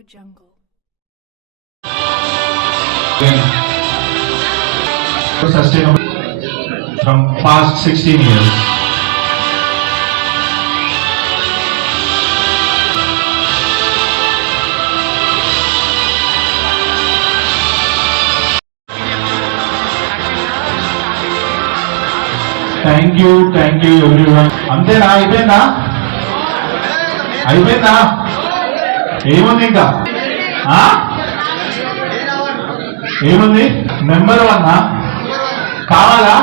Audio Jungle. Sustainable from past 16 years. Thank you thank you everyone అంతేనా అయిపోయిందా అయిపోయిందా ఏముంది ఇంకా ఏముంది నెంబర్ వన్ కావాలా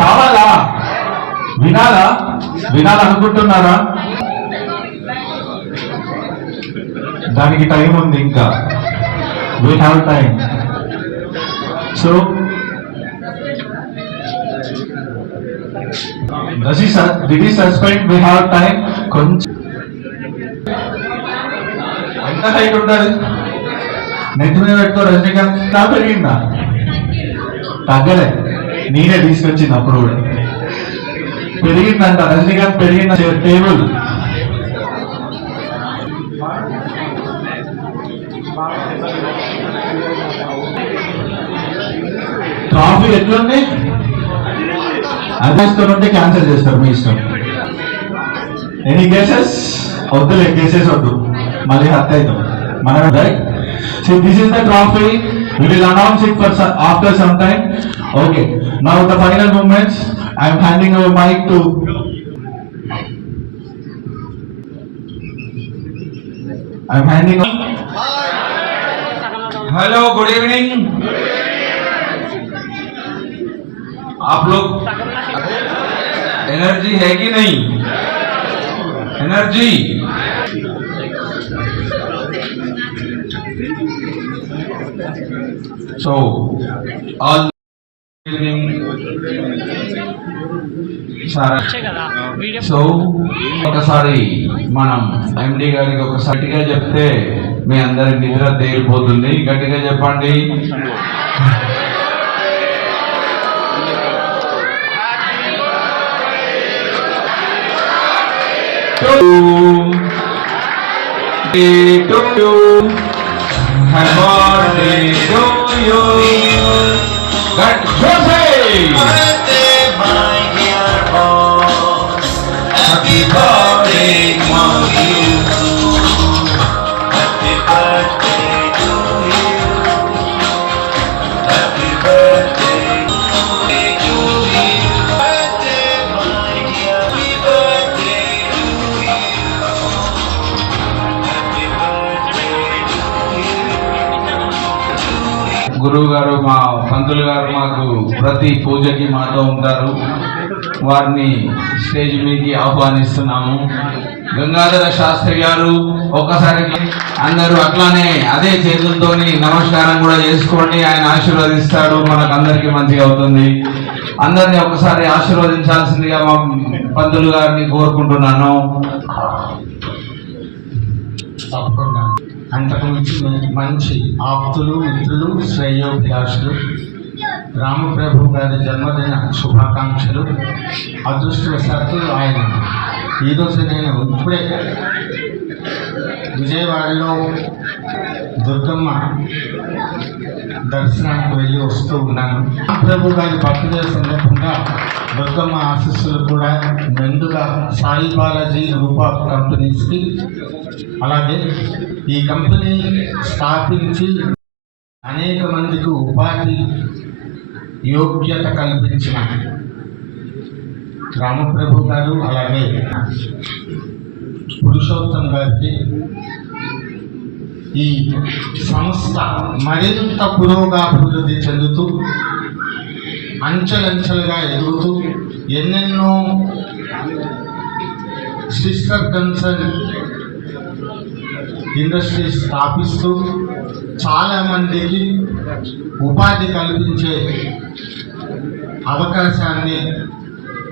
కావాలా వినాలా వినాలనుకుంటున్నారా దానికి టైం ఉంది ఇంకా we have time so that is suspend we have time కొంచెం ఎంత నెత్తి మీద పెట్టుకో రజనీకాంత్ నా పెరిగిందా తగ్గలే నేనే తీసుకొచ్చింది అప్పుడు కూడా పెరిగిందంట రజనీకాంత్ పెరిగిన టేబుల్ ట్రాఫీ ఎట్లుంది ఉంటే క్యాన్సిల్ చేస్తారు మీ ఇష్టం ఎనీ కేసెస్ వద్దులే కేసెస్ వద్దు మళ్ళీ హత్య అవుతాం మనం right so this is the trophy we will announce it for some, after some time okay now the final moments i am handing over mic to i am handing over hello good evening आप लोग energy है कि नहीं energy so all సరే కదా so ఒకసారి మనం ఎండి గారికొకసారి గట్టిగా చెప్తే నేను అందరం నిద్ర delay అవుతుంది గట్టిగా చెప్పండి happy birthday to to happy That's Jose. గురువు గారు మా పంతులు గారు మాకు ప్రతి పూజకి మాతో ఉంటారు వారిని స్టేజ్ మీదకి ఆహ్వానిస్తున్నాము గంగాధర శాస్త్రి గారు ఒక్కసారి అందరూ అట్లానే అదే చేతులతోని నమస్కారం కూడా చేసుకోండి ఆయన ఆశీర్వదిస్తాడు మనకు అందరికీ మంచిగా అవుతుంది అందరినీ ఒకసారి ఆశీర్వదించాల్సిందిగా మా పంతులు గారిని కోరుకుంటున్నాను తప్పకుండా అంతకు మంచి ఆప్తులు మిత్రులు శ్రేయోభిలాషులు రామప్రభు గారి జన్మదిన శుభాకాంక్షలు అదృష్టవశాత్తు ఆయన ఈరోజు నేను ఇప్పుడే విజయవాడలో దుర్గమ్మ దర్శనానికి వెళ్ళి వస్తూ ఉన్నాను ప్రభు గారి బర్త్డే సందర్భంగా దుర్గమ్మ ఆశీస్సులు కూడా మెండుగా సాయి బాలాజీ రూపా కంపెనీస్కి అలాగే ఈ కంపెనీ స్థాపించి అనేక మందికి ఉపాధి యోగ్యత కల్పించిన రామప్రభు గారు అలాగే పురుషోత్తం గారికి ఈ సంస్థ మరింత పురోగాభివృద్ధి చెందుతూ అంచెలంచెలుగా ఎదుగుతూ ఎన్నెన్నో సిస్టర్ కన్సర్న్ ఇండస్ట్రీ స్థాపిస్తూ చాలామందికి ఉపాధి కల్పించే అవకాశాన్ని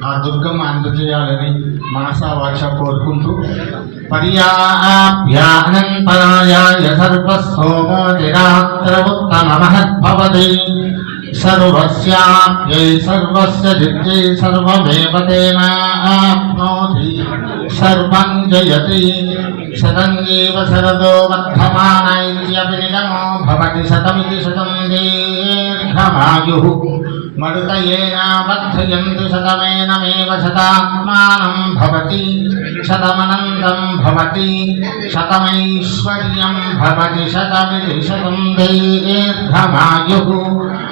ఆ దుర్గమ్మ అందజేయాలని మనసా వాచ కోరుకుంటూ పర్యాప్యానంతరాయ సర్వస్థోమోదిరాత్ర ఉత్తమ మహద్భవతి सर्वस्याप्यै सर्वस्य जित्यै सर्वमेव तेन आप्नोति सर्वं जयति शतङ्गेव शरदो वर्धमान इत्यपि निगमो भवति शतमिति शतं दीर्घमायुः मरुतयेनाबद्धयन्ति शतमेनमेव शतात्मानं भवति शतमनन्दं भवति शतमैश्वर्यं भवति शतमिति शतं दीर्घमायुः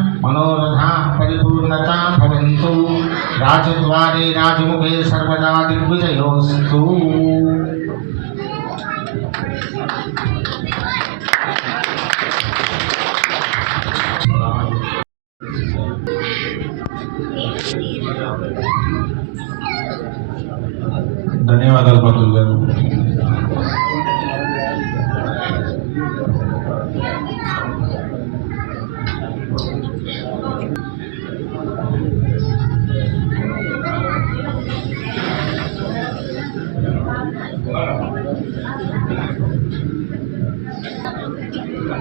भवानी राजमुखे सर्वदा दिग्विजयोस्तु धन्यवाद పంతులు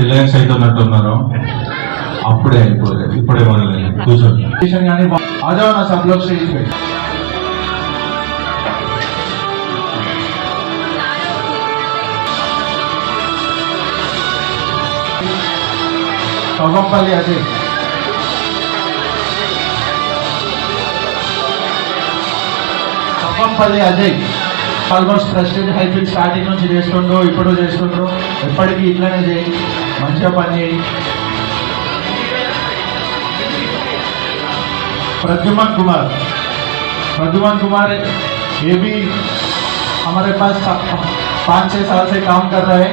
రిలయన్స్ ఉన్నారు అప్పుడే అయిపోలేదు ఇప్పుడే మొదలైంది కూర్చోండి ఆజా నా సభలో కవ్వంపల్లి అదే కవ్వంపల్లి అజయ్ ఆల్మోస్ట్ ప్రెసిడెంట్ హైఫిల్ స్టార్టింగ్ నుంచి చేస్తుండ్రు ఇప్పుడు చేస్తుండ్రు ఎప్పటికీ ఇట్లనే చేయి మంచిగా పని చేయి प्रद्युमन कुमार प्रद्युमन कुमार ये भी हमारे पास पाँच छः साल से काम कर रहे हैं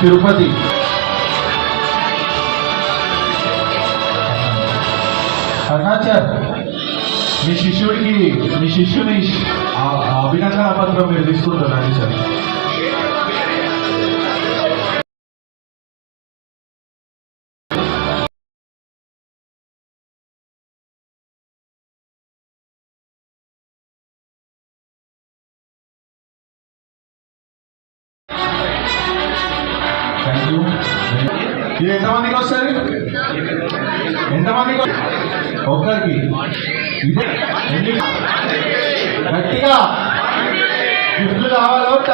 तिरुपति అరుణాచల్ మీ శిష్యుడికి మీ శిష్యుని అభినందన పత్రం మీరు తీసుకుంటున్నాను సార్ ఇది ఎంతమందికి వస్తుంది ఎంతమందికి ఒక్కరికి ఇదే గట్టిగా గిఫ్ట్లు కావాలి ఒక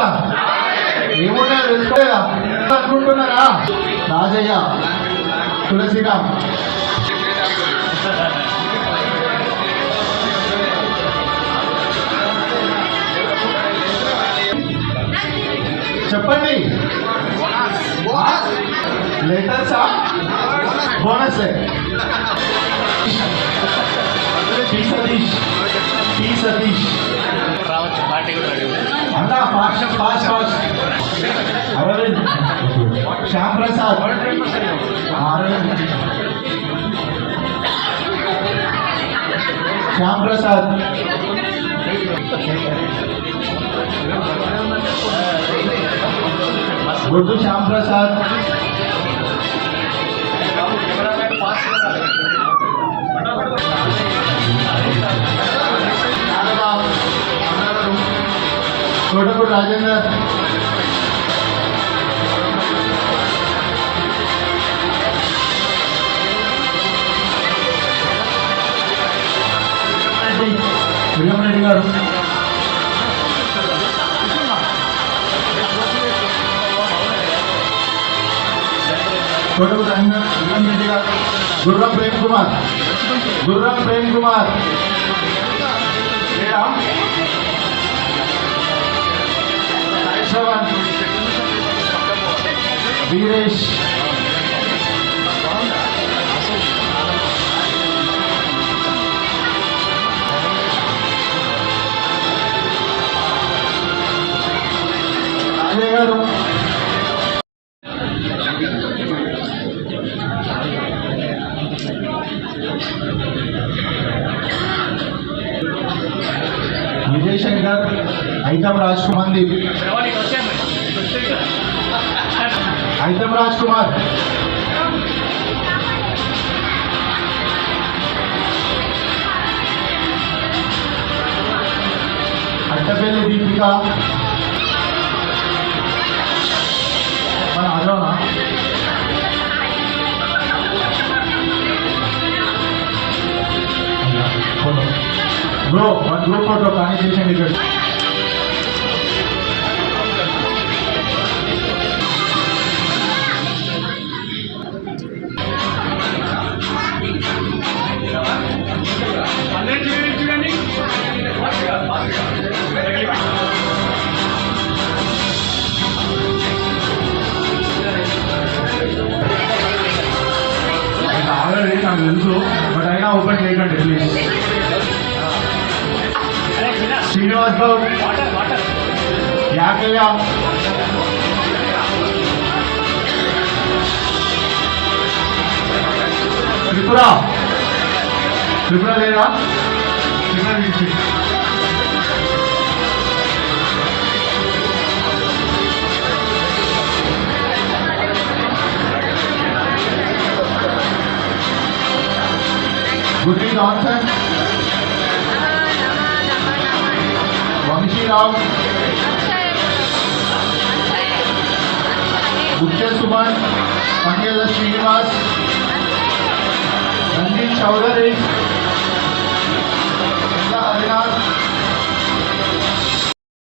ఏమున్నా తెలుసుకోలేదా అనుకుంటున్నారా రాజయ్య తులసిరామ్ చెప్పండి लेटरचा बोनस आहे टी सतीश टी सतीश आता पाच पाच पाच श्यामप्रसाद श्यामप्रसाद गुड्डू श्यामप्रसाद छोटपूर राजेंद्र విజయరెడ్డి గారు కొడుకు విజయం రెడ్డి గారు గుర్రం ప్రేమ్ కుమార్ గుర్రం ప్రేమ్ కుమార్ లేదా Sabah Vires Llegaron हईतम राजकुमार हईतम राजकुमार अट्टपेल दीपिका ग्रो ग्रो फोटो का श्रीनिवास या त्रिपुरा त्रिपुरा लेना त्रिपुरा नीचे good evening doctor Shri Rao गुच्छ सुभाष मंगेला श्रीनिवास रणजित चौधरी